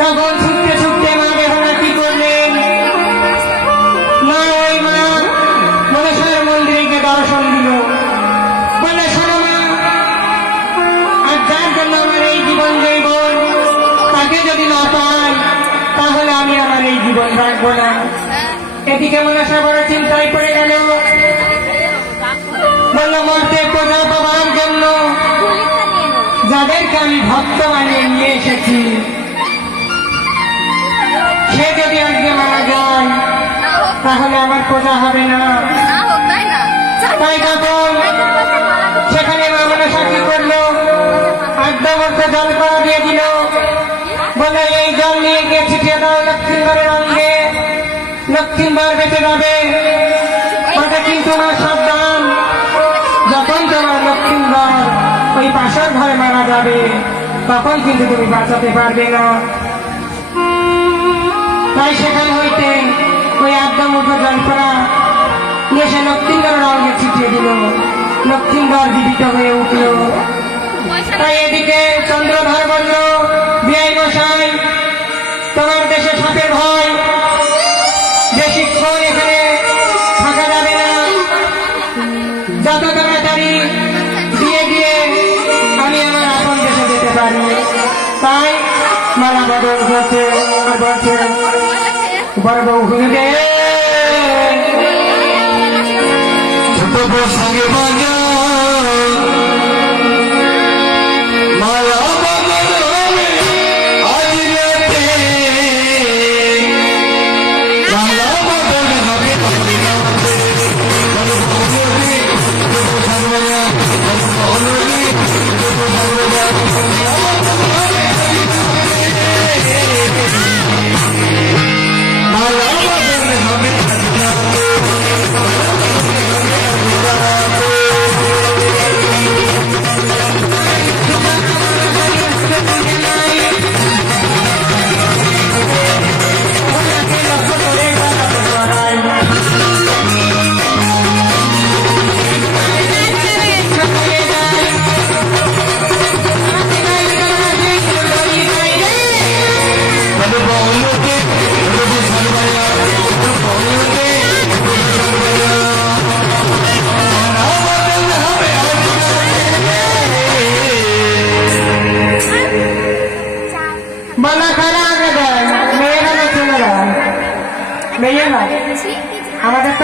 তখন ছুটতে ছুটতে মা বেহালা কি করলেন না, ওই মা মনসার মন্দিরে গিয়ে দর্শন দিল। বলে শোনো মা, আর যার জন্য আমার এই জীবন জৈবন, তাকে যদি না পাই তাহলে আমি আমার এই জীবন রাখবো না। এদিকে মনসা বড় চিন্তায় পড়ে গেল। বলল মর্তে প্রজা পাবার জন্য যাদেরকে আমি ভক্ত বানিয়ে নিয়ে এসেছি, সে যদি আজকে মারা যায় তাহলে আমার প্রজা হবে না। তাই তখন সেখানে মা মনসা কি করলো, একদম জল করা দিয়ে দিল। বলে এই জল নিয়ে গিয়ে ছিটিয়ে দাও লক্ষ্মীন্দরের অঙ্গে, লক্ষ্মীন্দর বেঁচে যাবে। ওটা কিন্তু না সাবধান, যখন তোমার লক্ষ্মীন্দর ওই পাশের ঘরে মারা যাবে তখন কিন্তু তুমি বাঁচাতে পারবে না। তাই সেখান হইতে ওই একদম উঠো জল করা নিয়ে সে লক্ষ্মীন্দরের অঙ্গে ছিটিয়ে দিল। লক্ষ্মীন্দর জীবিত হয়ে উঠল। তাই এদিকে চন্দ্রধর বলল, বিআই মশাই, তোমার দেশে সাপের ভয়, বেশিক্ষণ এখানে থাকা যাবে না। যত তাড়াতাড়ি দিয়ে দিয়ে আমি আমার আপন দেশে যেতে পারি। তাই মালা বদল করছে আর বলছে, বড় বউ হুঁড়ে ছোট বউ সঙ্গে বাজা মালা বদল আজ রাতে, মালা বদল হবে বড় বউ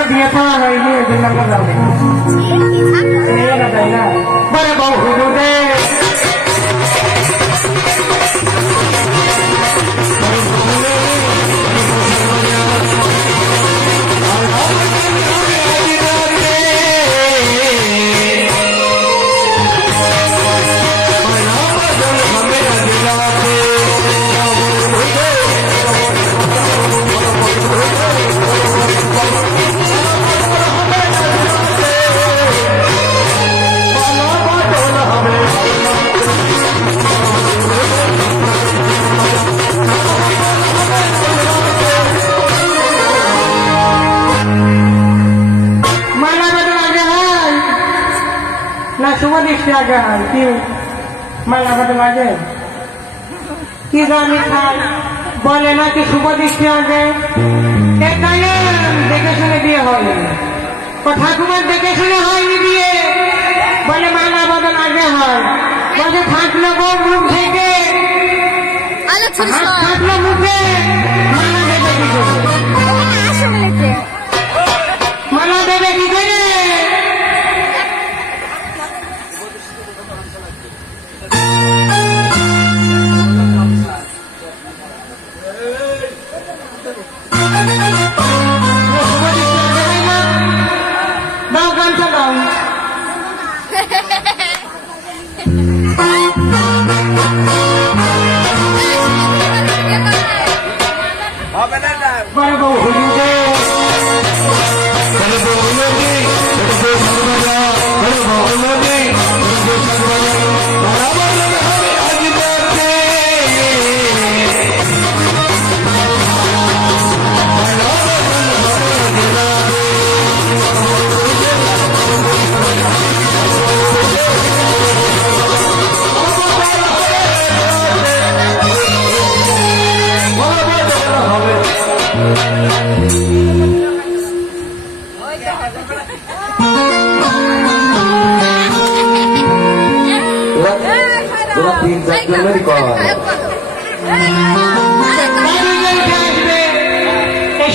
বিয়ে খাওয়া হয়নি ওই জন্য আমরা যাবো তাই না বলে বহু দূরে শুভদৃষ্টি আগে হয় কি মালা বদল আগে কি জানি খাই বলে নাকি শুভদৃষ্টি আগে দেখে শুনে বিয়ে হবে ঠাকুমার দেখে শুনে হয়নি বিয়ে বলে মালা বদল আগে হয় বলে থাকলো মুখ থেকে থাকলো মুখে মালা দেবে কি করে মালা দেবে কি করে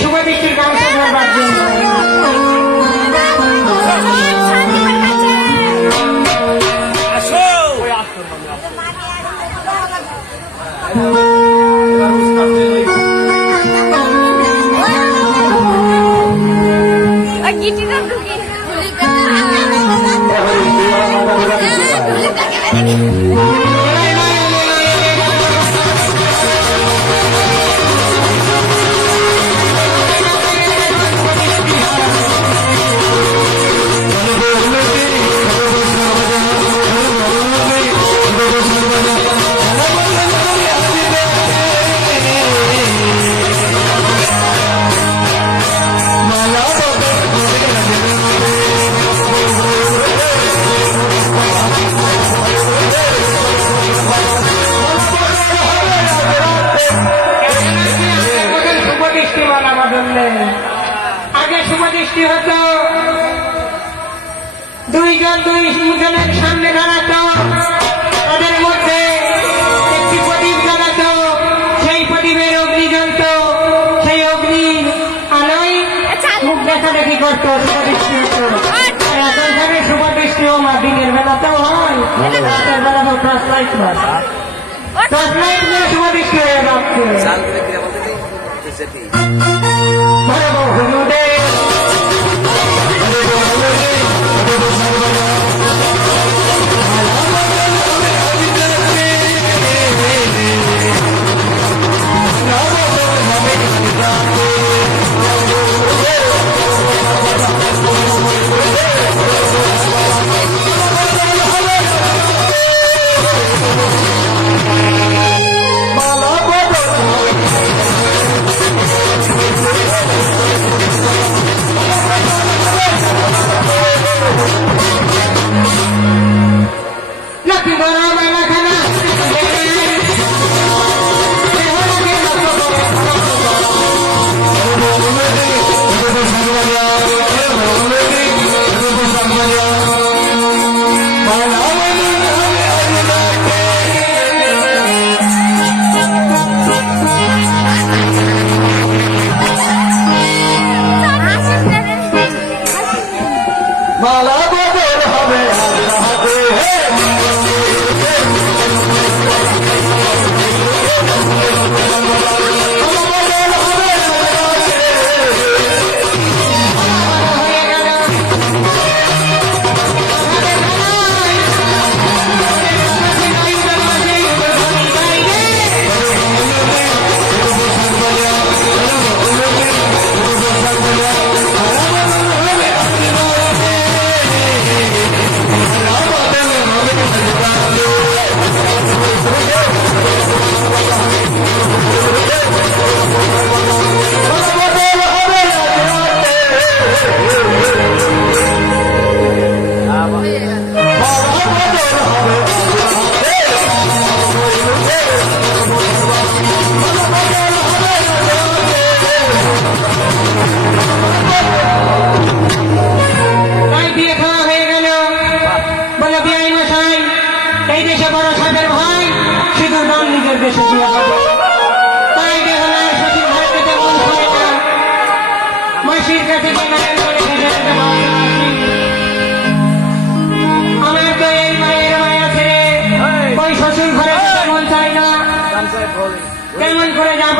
শুভদৃষ্টির গামছা ধরবার জন্য আগে শুভদৃষ্টি হতো দুইজনের সামনে দাঁড়াতো তাদের মধ্যে একটি প্রদীপ জ্বালাতো সেই প্রদীপের অগ্নি জ্বলত সেই অগ্নি আলোয় মুখ দেখাদেখি করতো শুভদৃষ্টি হতো এখনখানে শুভদৃষ্টিও মা দিনের বেলাতেও হয় রাতের বেলাতেও টর্চ লাইট নিয়ে শুভদৃষ্টি হয়ে যাচ্ছে কেমন করে যাব